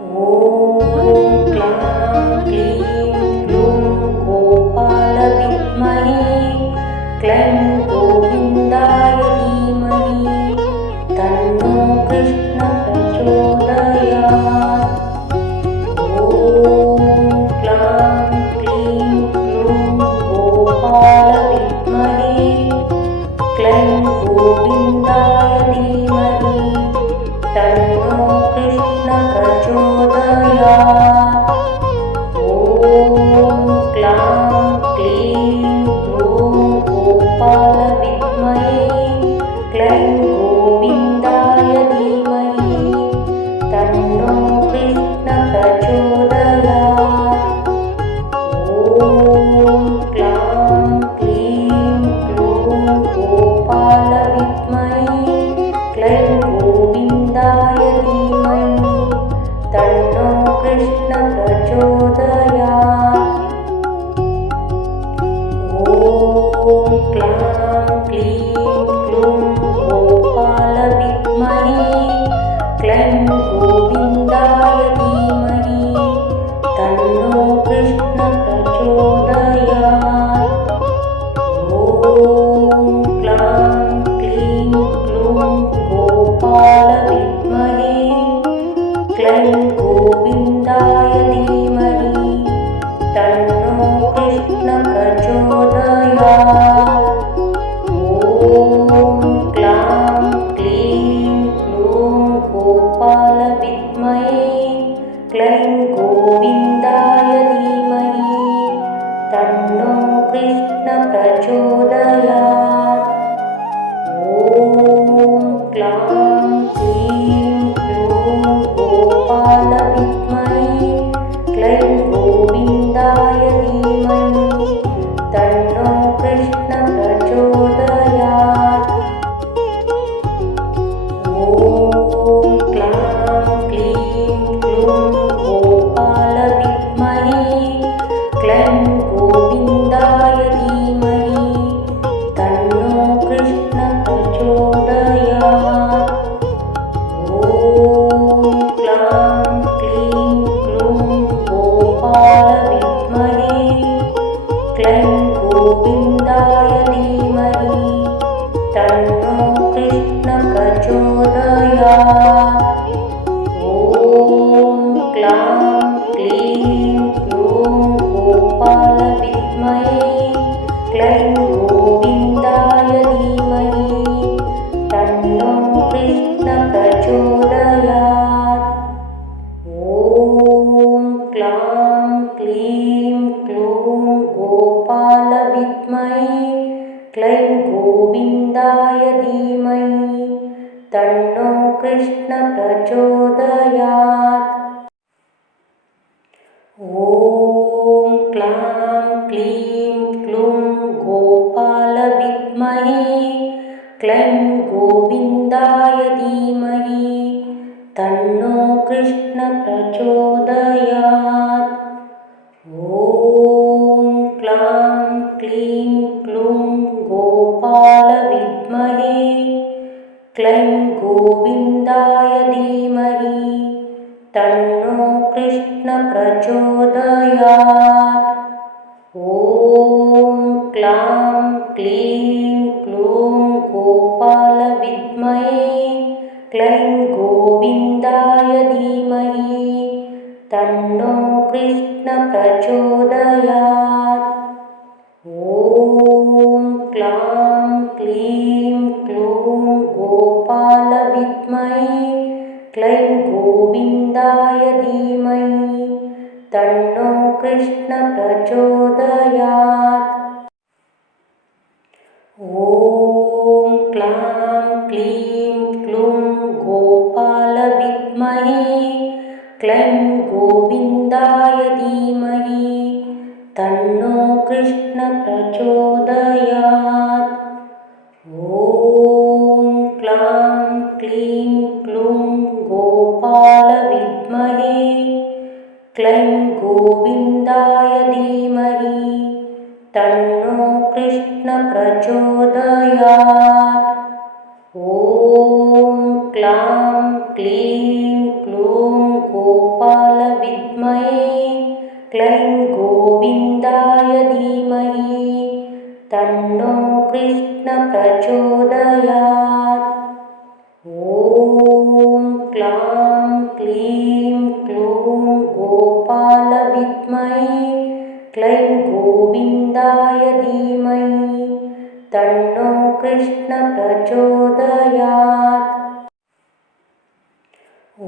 ॐ क्लां क्लीं क्लूं गोपालविद्महे क्लैं गोविन्दाय धीमहि तन्नो कृष्ण प्रचोदयात्। ॐ क्लां क्लीं क्लूं गोपालविद्महे क्लैं गोविन्दाय धीमहि तन्नो कृष्ण प्रचोदयात्। ॐ क्लां क्लीं क्लूं गोपालविद्महे क्लैं गोविन्दाय धीमहि तन्नो कृष्ण प्रचोदयात्। ॐ क्लां क्लीं क्लूं गोपालविद्महे क्लैं गोविन्दाय धीमहि तन्नो कृष्ण प्रचोदयात्। ॐ क्लां क्लीं क्लूं गोपालविद्महे क्लैं गोविन्दाय धीमहि तन्नो कृष्ण प्रचोदयात्। ॐ क्लां क्लीं क्लूं गोपालविद्महे क्लैं गोविन्दाय धीमहि तन्नो कृष्ण प्रचोदयात्। ॐ क्लां क्लीं क्लूं गोपालविद्महे क्लैं गोविन्दाय धीमहि तन्नो कृष्ण प्रचोदयात्। ॐ क्लां क्लीं क्लूं गोपालविद्महे क्लैं गोविन्दाय धीमहि तन्नो कृष्ण प्रचोदयात्। ॐ क्लां क्लीं क्लूं गोपालविद्महे क्लैं गोविन्दाय धीमहि तन्नो कृष्ण प्रचोदयात्। ॐ क्लां क्लीं क्लूं गोपालविद्महे क्लैं गोविन्दाय धीमहि तन्नो कृष्ण प्रचोदयात्। ॐ क्लां क्लीं क्लूं गोपालविद्महे क्लैं गोविन्दाय धीमहि तन्नो कृष्ण प्रचोदयात्। ॐ क्लां क्लीं क्लूं गोपालविद्महे क्लैं गोविन्दाय धीमहि तन्नो कृष्ण प्रचोदयात्। ॐ क्लां क्लीं क्लूं गोपालविद्महे क्लैं गोविन्दाय धीमहि तन्नो कृष्ण प्रचोदयात्। ॐ क्लां क्लीं क्लूं गोपालविद्महे क्लैं गोविन्दाय धीमहि तन्नो कृष्ण प्रचोदयात्। ॐ क्लां क्लीं क्लूं गोपालविद्महे क्लैं गोविन्दाय धीमहि तन्नो कृष्ण प्रचोदयात्। ॐ क्लां क्लीं क्लूं गोपालविद्महे क्लैं गोविन्दाय धीमहि तन्नो कृष्ण प्रचोदयात्। ॐ क्लां क्लीं क्लूं गोपालविद्महे क्लैं गोविन्दाय धीमहि तन्नो कृष्ण प्रचोदयात्। ॐ क्लां क्लीं क्लूं गोपालविद्महे क्लैं गोविन्दाय धीमहि तन्नो कृष्ण प्रचोदयात्। ॐ क्लां क्लीं क्लूं विद्महे क्लैं गोविन्दाय धीमहि तन्नो कृष्ण प्रचोदयात्। ॐ क्लां क्लीं क्लूं गोपालविद्महे क्लैं गोविन्दाय धीमहि तन्नो कृष्ण प्रचोदयात्। ॐ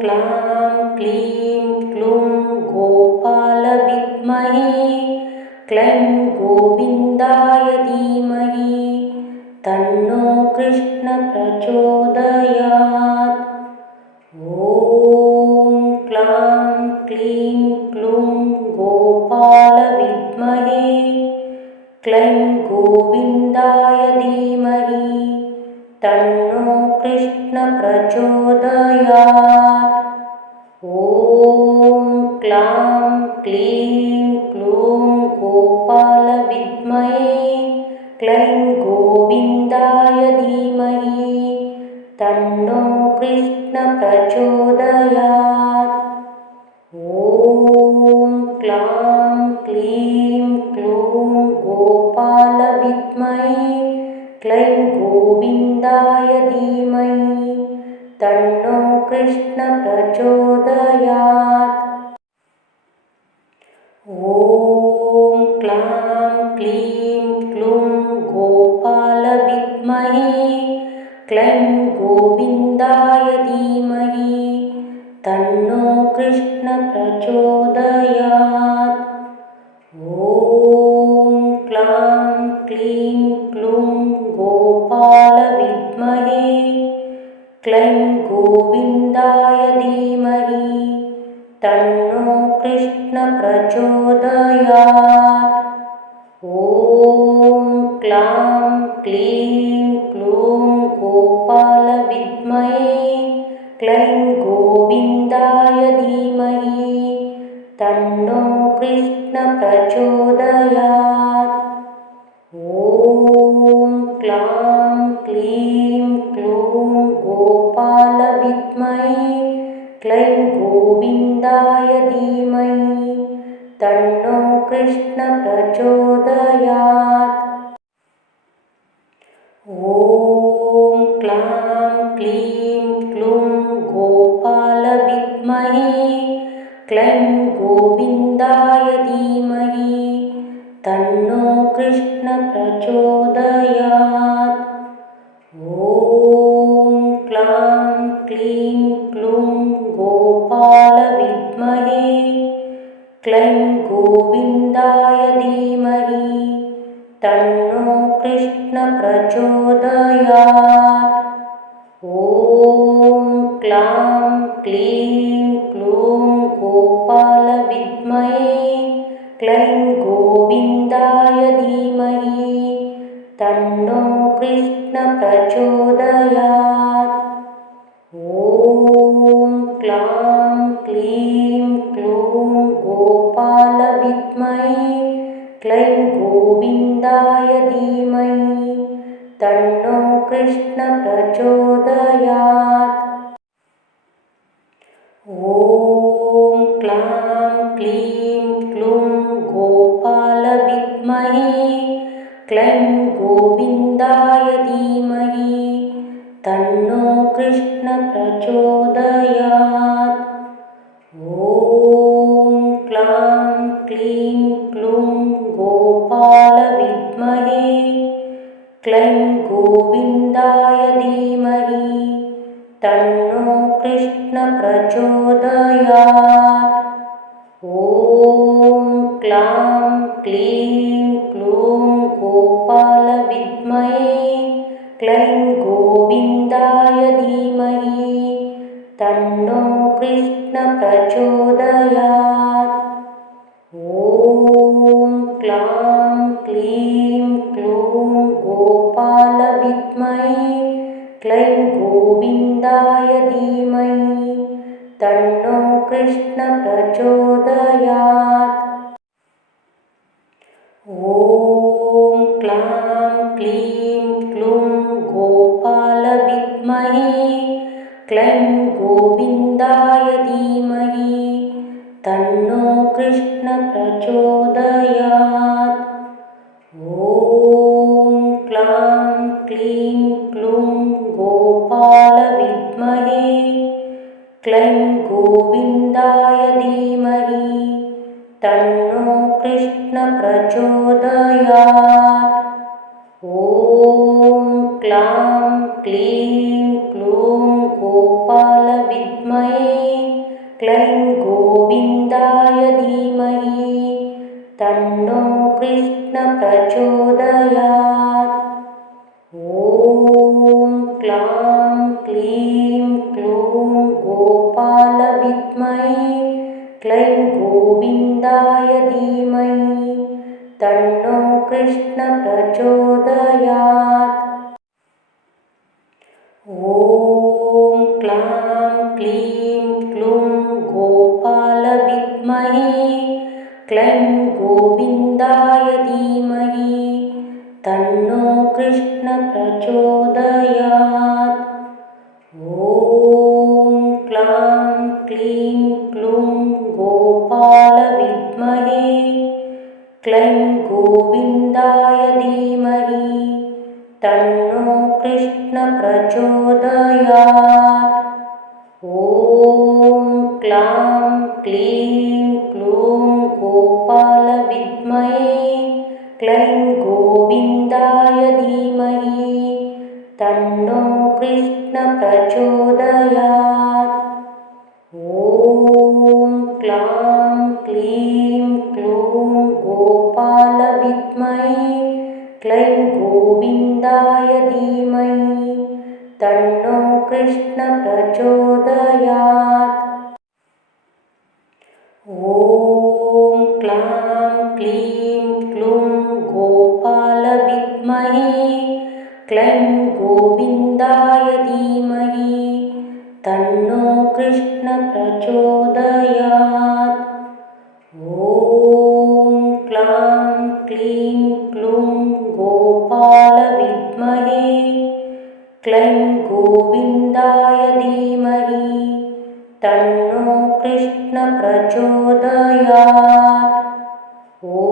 क्लां क्लीं क्लूं गोपालविद्महे क्लैं गोविन्दाय धीमहि तन्नो कृष्ण प्रचोदयात्। ॐ क्लां क्लीं क्लूं गोपालविद्महे क्लैं गोविन्दाय धीमहि तन्नो कृष्ण प्रचोदयात्। ॐ क्लां क्लीं क्लूं गोपालविद्महे क्लैं गोविन्दाय धीमहि तन्नो कृष्ण प्रचोदयात्। ॐ क्लां क्लीं क्लूं गोपालविद्महे क्लैं गोविन्दाय धीमहि तन्नो कृष्ण प्रचोदयात्। ॐ क्लां क्लीं क्लूं गोपालविद्महे क्लैं गोविन्दाय धीमहि तन्नो कृष्ण प्रचोदयात्। ॐ क्लां क्लीं क्लूं गोपालविद्महे क्लैं गोविन्दाय धीमहि तन्नो कृष्ण प्रचोदयात्। ॐ क्लां क्लीं क्लूं गोपालविद्महे क्लैं गोविन्दाय धीमहि तन्नो कृष्ण प्रचोदयात्। ॐ क्लां क्लीं क्लूं गोपालविद्महे क्लैं गोविन्दाय धीमहि तन्नो कृष्ण प्रचोदयात्। ॐ क्लां क्लीं क्लूं गोपालविद्महे क्लैं गोविन्दाय धीमहि तन्नो कृष्ण प्रचोदयात्। ॐ क्लां क्लीं क्लूं गोपालविद्महे क्लैं गोविन्दाय धीमहि तन्नो कृष्ण प्रचोदयात्। ॐ क्लां क्लीं क्लूं गोपालविद्महे क्लैं गोविन्दाय धीमहि तन्नो कृष्ण प्रचोदयात्। ॐ क्लां क्लीं क्लूं गोपालविद्महे क्लैं गोविन्दाय धीमहि तन्नो कृष्ण प्रचोदयात्। ॐ क्लां क्लीं क्लूं गोपालविद्महे क्लैं गोविन्दाय धीमहि तन्नो कृष्ण प्रचोदयात्। ॐ क्लां क्लीं क्लूं गोपालविद्महे क्लैं गोविन्दाय धीमहि तन्नो कृष्ण प्रचोदयात्। ॐ क्लां क्लीं क्लूं गोपालविद्महे क्लैं गोविन्दाय धीमहि तन्नो कृष्ण प्रचोदयात्। ॐ क्लां क्लीं क्लूं गोपालविद्महे क्लैं गोविन्दाय धीमहि तन्नो कृष्ण प्रचोदयात्। ॐ क्लां क्लीं क्लूं गोपालविद्महे क्लैं गोविन्दाय धीमहि तन्नो कृष्ण प्रचोदयात्। ॐ क्लां क्लीं क्लूं गोपाल विद्महे क्लैं गोविन्दाय धीमहि तन्नो कृष्ण प्रचोदयात्। ॐ क्लां क्लीं क्लूं गोपाल विद्महे क्लैं गोविन्दाय धीमहि तन्नो कृष्ण प्रचोदयात्। ॐ क्लां क्लीं क्लूं गोपाल विद्महे क्लैं गोविन्दाय धीमहि तन्नो कृष्ण प्रचोदयात्। ॐ क्लां क्लीं क्लूं गोपाल विद्महे क्लैं गोविन्दाय धीमहि तन्नो कृष्ण प्रचोदयात्। ॐ क्लां क्लीं क्लूं गोपाल विद्महे क्लैं गोविन्दाय धीमहि तन्नो कृष्ण प्रचोदयात्। ॐ क्लां क्लीं क्लूं गोपाल विद्महे क्लैं गोविन्दाय धीमहि तन्नो कृष्ण प्रचोदयात्। ॐ क्लां क्लीं क्लूं गोपाल विद्महे क्लैं गोविन्दाय धीमहि तन्नो कृष्ण प्रचोदयात्। ॐ क्लां क्लीं क्लूं गोपाल विद्महे क्लैं गोविन्दाय धीमहि तन्नो कृष्ण प्रचोदयात्। ॐ क्लां क्लीं क्लूं गोपाल विद्महे क्लैं गोविन्दाय धीमहि तन्नो कृष्ण प्रचोदयात्। ॐ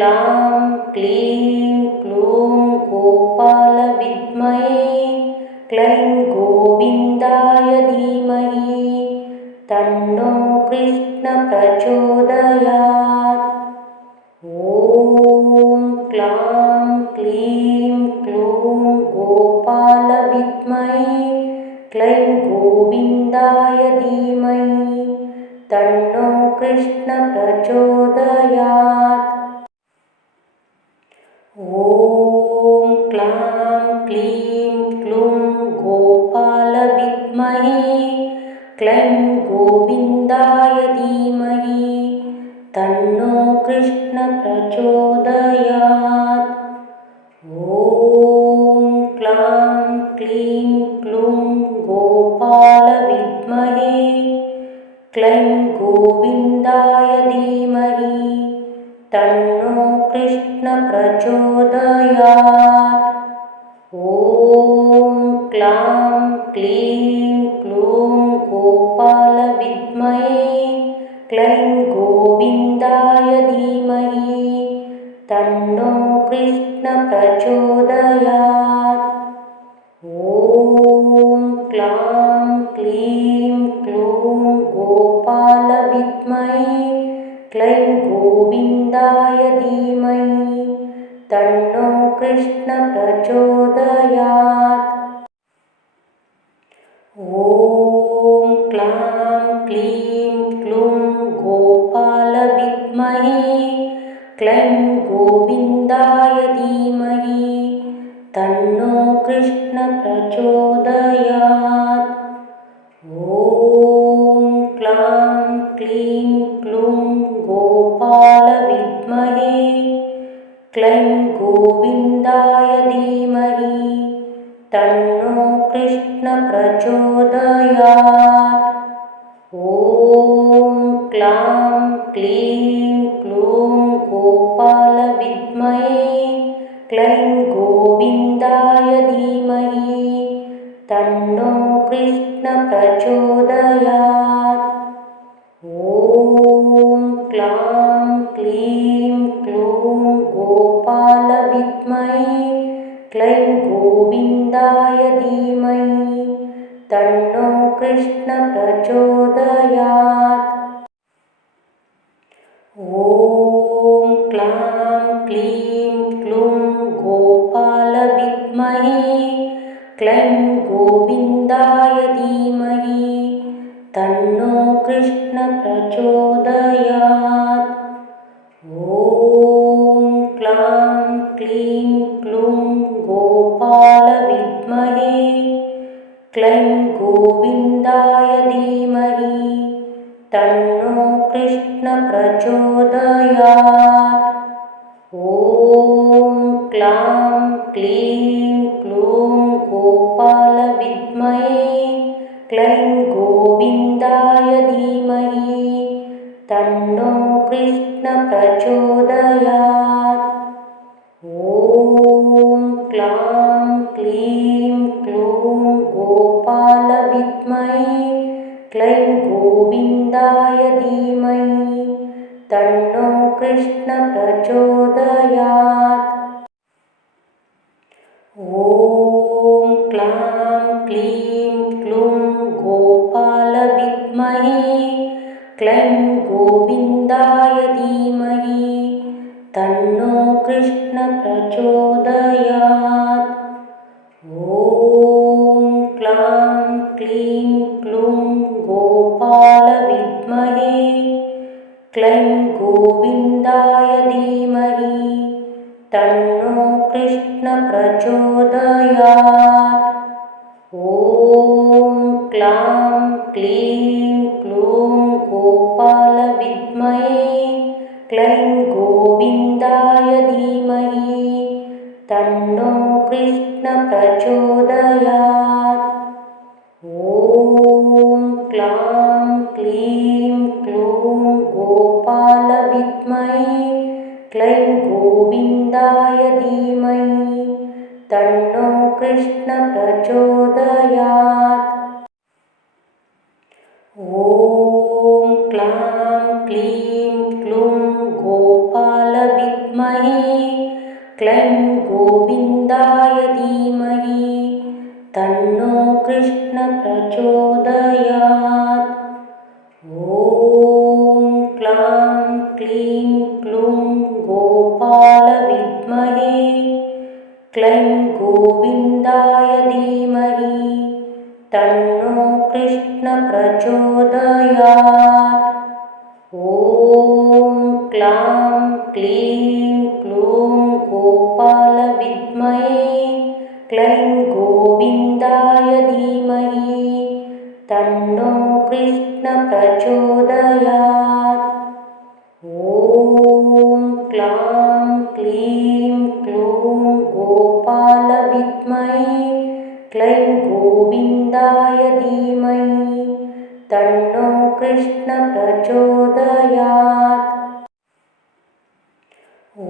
क्लां क्लीं क्लूं गोपाल विद्महे क्लैं गोविन्दाय धीमहि तन्नो कृष्ण प्रचोदयात्। ॐ क्लां क्लीं क्लूं गोपाल विद्महे क्लैं गोविन्दाय धीमहि तन्नो कृष्ण प्रचोदयात्। ॐ क्लां क्लीं क्लूं गोपाल विद्महे क्लैं गोविन्दाय धीमहि तन्नो कृष्ण प्रचोदयात्। ॐ क्लां क्लीं क्लूं गोपाल विद्महे क्लैं गोविन्दाय धीमहि तन्नो कृष्ण प्रचोदयात्। ॐ क्लां क्लीं क्लूं गोपाल विद्महे क्लैं गोविन्दाय धीमहि तन्नो कृष्ण प्रचोदयात्। ॐ क्लां क्लीं क्लूं गोपाल विद्महे क्लैं गोविन्दाय धीमहि तन्नो कृष्ण प्रचोदयात्। ॐ क्लां क्लीं क्लूं गोपाल विद्महे क्लैं गोविन्दाय धीमहि तन्नो कृष्ण प्रचोदयात्। ॐ क्लां क्लीं क्लूं गोपाल विद्महे क्लैं गोविन्दाय धीमहि तन्नो कृष्ण प्रचोदयात्। ॐ क्लां क्लीं क्लूं गोपाल विद्महे क्लैं गोविन्दाय धीमहि तन्नो कृष्ण प्रचोदयात्। ॐ क्लां क्लीं क्लूं गोपाल विद्महे क्लैं गोविन्दाय धीमहि तन्नो कृष्ण प्रचोदयात्। ॐ क्लां क्लीं क्लूं गोपाल विद्महे क्लैं गोविन्दाय धीमहि तन्नो कृष्ण प्रचोदयात्। ॐ क्लां क्लीं क्लूं गोपाल विद्महे क्लैं गोविन्दाय धीमहि तन्नो कृष्ण प्रचोदयात्। ॐ क्लां क्लीं क्लूं गोपाल विद्महे क्लैं गोविन्दाय धीमहि तन्नो कृष्ण प्रचोदयात्। ॐ क्लां क्लीं क्लूं गोपाल विद्महे क्लैं गोविन्दाय धीमहि तन्नो कृष्ण प्रचोदयात्। ॐ क्लां क्लीं क्लूं गोपाल विद्महे क्लैं गोविन्दाय धीमहि तन्नो कृष्ण प्रचोदयात्। ॐ क्लां क्लीं क्लूं गोपाल विद्महे क्लैं गोविन्दाय धीमहि तन्नो कृष्ण प्रचोदयात्। ॐ क्लां क्लीं क्लूं गोपाल विद्महे क्लैं गोविन्दाय धीमहि तन्नो कृष्ण प्रचोदयात्। ॐ क्लां क्लीं क्लूं गोपाल विद्महे क्लैं गोविन्दाय धीमहि तन्नो कृष्ण प्रचोदयात्। ॐ क्लां क्लीं क्लूं गोपाल विद्महे क्लैं गोविन्दाय धीमहि तन्नो कृष्ण प्रचोदयात्। ॐ क्लां क्लीं क्लूं गोपाल विद्महे क्लैं गोविन्दाय धीमहि तन्नो कृष्ण प्रचोदयात्। ॐ क्लां क्लीं क्लूं गोपाल विद्महे क्लैं गोविन्दाय धीमहि तन्नो कृष्ण प्रचोदयात्। ॐ क्लां क्लीं क्लूं गोपाल विद्महे क्लैं गोविन्दाय धीमहि तन्नो कृष्ण प्रचोदयात्। ॐ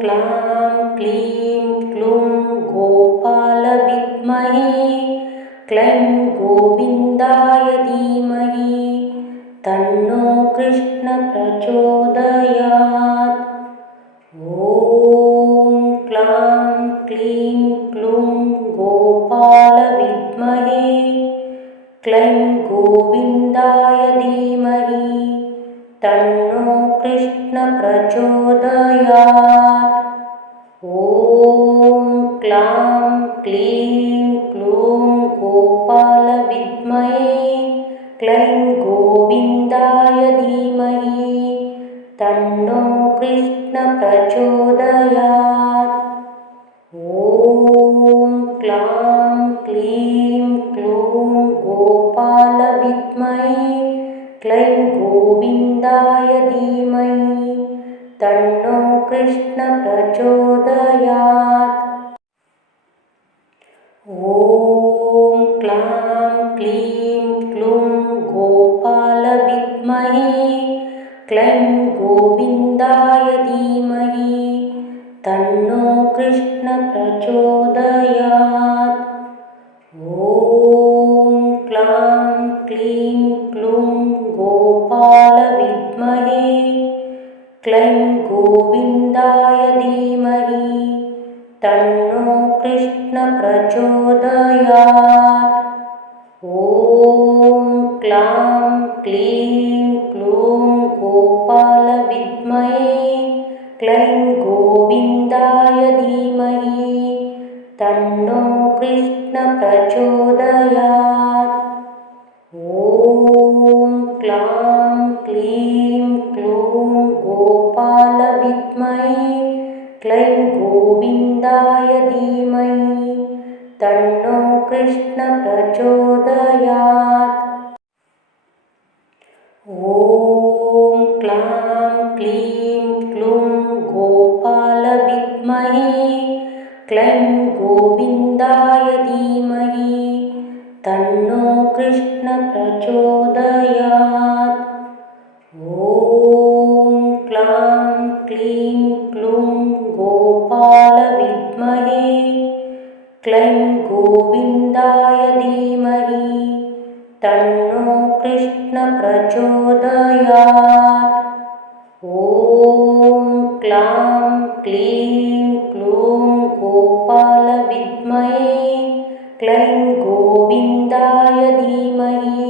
क्लां क्लीं क्लूं गोपाल विद्महे क्लैं गोविन्दाय धीमहि तन्नो कृष्ण प्रचोदयात्। ॐ क्लां क्लीं क्लूं गोपाल विद्महे क्लैं गोविन्दाय धीमहि तन्नो कृष्ण प्रचोदयात्। ॐ क्लां क्लीं क्लूं गोपाल विद्महे क्लैं गोविन्दाय धीमहि तन्नो कृष्ण प्रचोदयात्। ॐ क्लां क्लीं क्लूं गोपाल विद्महे क्लैं गोविन्दाय धीमहि तन्नो कृष्ण प्रचोदयात्। ॐ क्लां क्लीं क्लूं गोपाल विद्महे क्लैं गोविन्दाय धीमहि तन्नो कृष्ण प्रचोदयात्। ॐ क्लीं क्लूं गोपालविद्महे क्लैं गोविन्दाय धीमहि तन्नो कृष्णप्रचोदयात्। ॐ क्लां क्लीं क्लूं गोपालविद्महे क्लैं गोविन्दाय धीमहि तन्नो कृष्णप्रचोदयात्। ॐ क्लां क्लीं क्लूं गोपालविद्महे क्लैं गोविन्दाय धीमहि तन्नो कृष्णप्रचोदयात्। ॐ क्लां क्लीं क्लूं गोपालविद्महे क्लैं गोविन्दाय धीमहि तन्नो कृष्णप्रचोदयात्। ॐ क्लां क्लीं क्लूं गोपालविद्महे क्लैं गोविन्दाय धीमहि तन्नो कृष्णप्रचोदयात्। ॐ क्लां क्लीं क्लूं गोपालविद्महे क्लैं गोविन्दाय धीमहि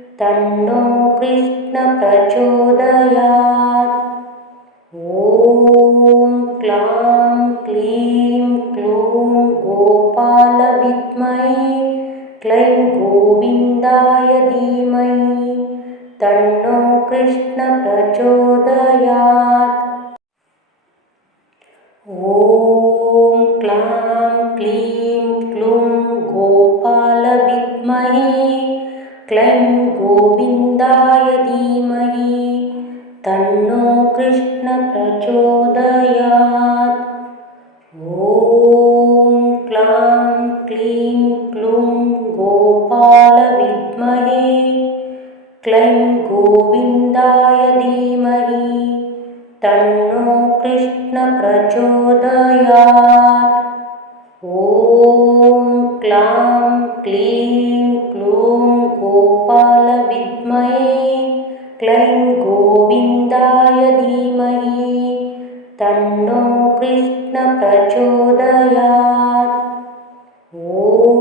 तन्नो कृष्णप्रचोदयात्। ॐ क्लां क्लीं क्लूं गोपालविद्महे क्लैं गोविन्दाय धीमहि तन्नो कृष्णप्रचोदयात्। ॐ क्लां क्लीं क्लूं गोपालविद्महे क्लैं गोविन्दाय धीमहि तन्नो कृष्णप्रचोदयात्। ॐ क्लां क्लीं क्लूं गोपालविद्महे क्लैं गोविन्दाय धीमहि तन्नो कृष्णप्रचोदयात्। ॐ क्लां क्लीं क्लूं गोपालविद्महे क्लैं गोविन्दाय धीमहि तन्नो कृष्णप्रचोदयात्।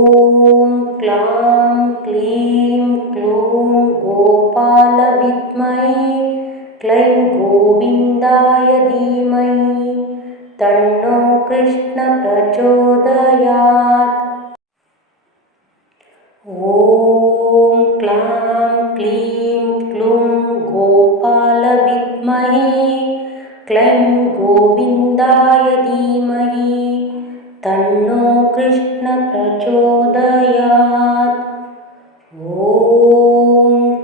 ॐ क्लां क्लीं क्लूं गोपालविद्महे क्लैं गोविन्दाय धीमहि तन्नो कृष्णप्रचोदयात्। ॐ क्लां क्लीं क्लूं गोपालविद्महे क्लैं गोविन्दाय धीमहि तन्नो कृष्णप्रचोदयात्। ॐ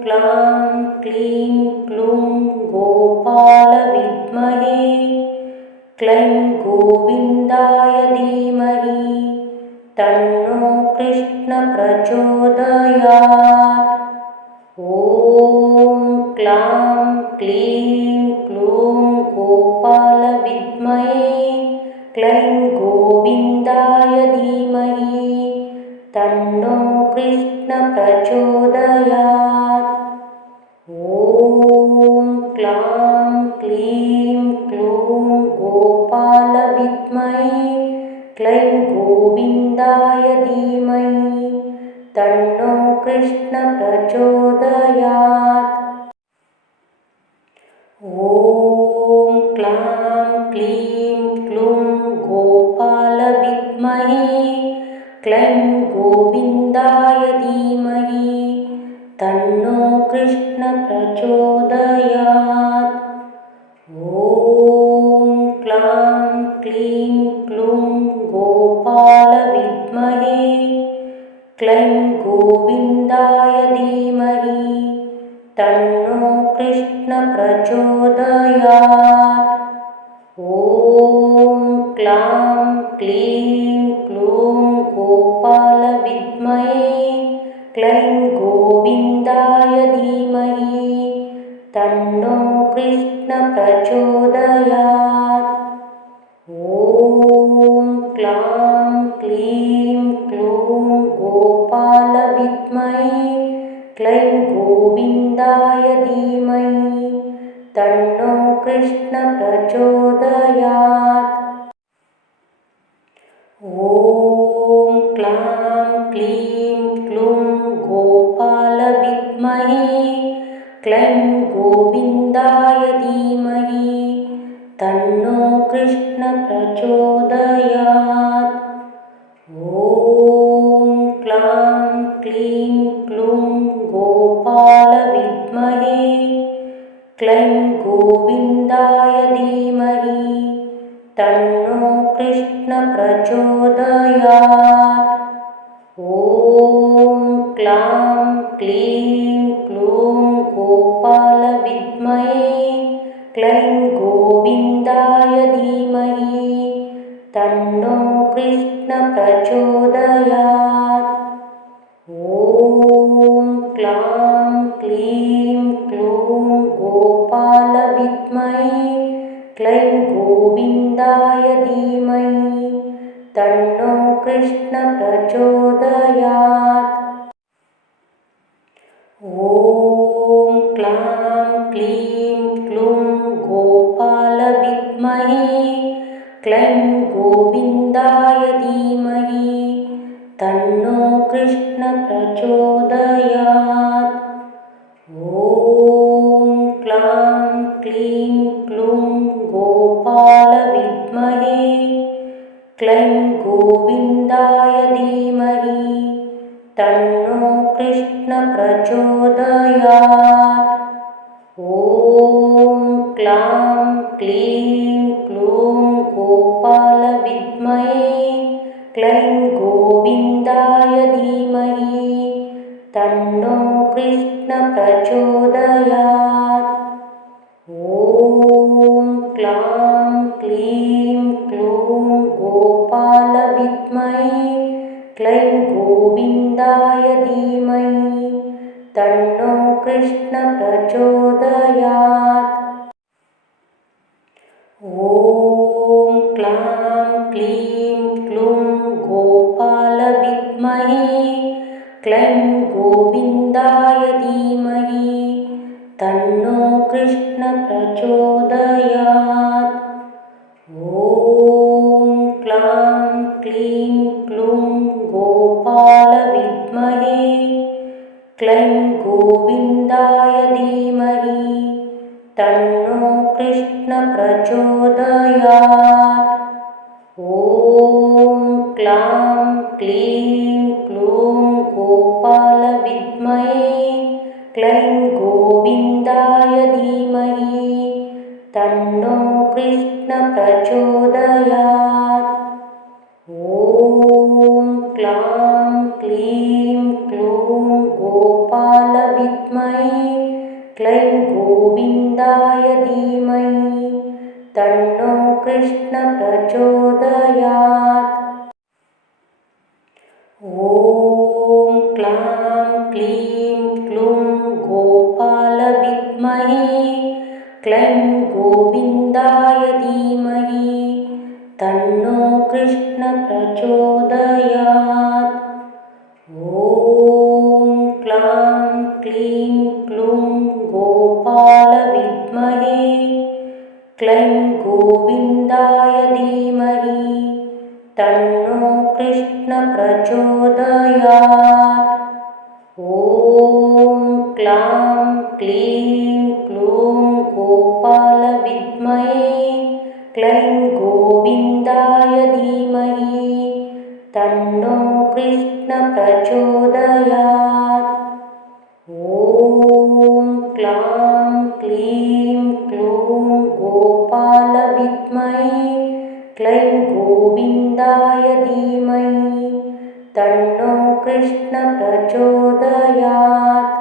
क्लां क्लीं क्लूं गोपालविद्महे क्लैं गोविन्दाय धीमहि तन्नो कृष्णप्रचोदयात्। ॐ क्लां क्लीं क्लूं गोपालविद्महे क्लैं गोविन्दाय धीमहि तन्नो कृष्णप्रचोदयात्। ॐ क्लां क्लीं क्लूं गोपालविद्महे क्लैं गोविन्दाय धीमहि तन्नो कृष्णप्रचोदयात्। ॐ क्लां क्लीं क्लूं गोपालविद्महे क्लैं गोविन्दाय धीमहि तन्नो कृष्णप्रचोदयात्। ॐ क्लां क्लीं क्लूं गोपालविद्महे क्लैं गोविन्दाय धीमहि तन्नो कृष्णप्रचोदयात्। ॐ क्लां क्लीं क्लूं गोपालविद्महे क्लैं गोविन्दाय धीमहि तन्नो कृष्णप्रचोदयात्। ॐ क्लां क्लीं क्लूं गोपालविद्महे क्लैं गोविन्दाय धीमहि तन्नो कृष्ण प्रचोदयात्। ॐ क्लां क्लीं क्लूं गोपालविद्महे क्लैं गोविन्दाय धीमहि तन्नो कृष्ण प्रचोदयात्। ॐ क्लां क्लीं क्लूं गोपालविद्महे क्लैं गोविन्दाय धीमहि तन्नो कृष्ण प्रचोदयात्। ॐ क्लां क्लीं क्लूं गोपालविद्महे क्लैं गोविन्दाय धीमहि तन्नो कृष्ण प्रचोदयात्। ॐ क्लां क्लीं क्लूं गोपालविद्महे क्लैं गोविन्दाय धीमहि तन्नो कृष्ण प्रचोदयात्। ॐ क्लां क्लीं क्लूं गोपालविद्महे क्लैं गोविन्दाय धीमहि तन्नो कृष्ण प्रचोदयात्। ॐ क्लां क्लीं क्लूं गोपालविद्महे क्लैं गोविन्दाय धीमहि तन्नो कृष्ण प्रचोदयात्। ॐ क्लां क्लीं क्लूं गोपालविद्महे क्लैं गोविन्दाय धीमहि तन्नो कृष्ण प्रचोदयात्। ॐ क्लां क्लीं क्लूं गोपालविद्महे क्लैं गोविन्दाय धीमहि तन्नो कृष्ण प्रचोदयात्। ॐ क्लां क्लीं क्लूं गोपालविद्महे क्लैं गोविन्दाय धीमहि तन्नो कृष्ण प्रचोदयात्। ॐ क्लां क्लीं क्लूं गोपालविद्महे क्लैं गोविन्दाय धीमहि तन्नो कृष्ण प्रचोदयात्। ॐ क्लां क्लीं क्लूं गोपालविद्महे क्लैं गोविन्दाय धीमहि तन्नो कृष्ण प्रचोदयात्। ॐ क्लां क्लीं क्लूं गोपालविद्महे क्लैं गोविन्दाय धीमहि तन्नो कृष्ण प्रचोदयात्। ॐ क्लां क्लीं क्लूं गोपालविद्महे क्लैं गोविन्दाय धीमहि तन्नो कृष्ण प्रचोदयात्। ॐ क्लां क्लीं क्लूं गोपालविद्महे क्लैं गोविन्दाय धीमहि तन्नो कृष्ण प्रचोदयात्। ॐ क्लां क्लीं क्लूं गोपालविद्महे क्लैं गोविन्दाय धीमहि तन्नो कृष्ण प्रचोदयात्। ॐ क्लां क्लीं क्लूं गोपालविद्महे क्लैं गोविन्दाय धीमहि तन्नो कृष्ण प्रचोदयात्।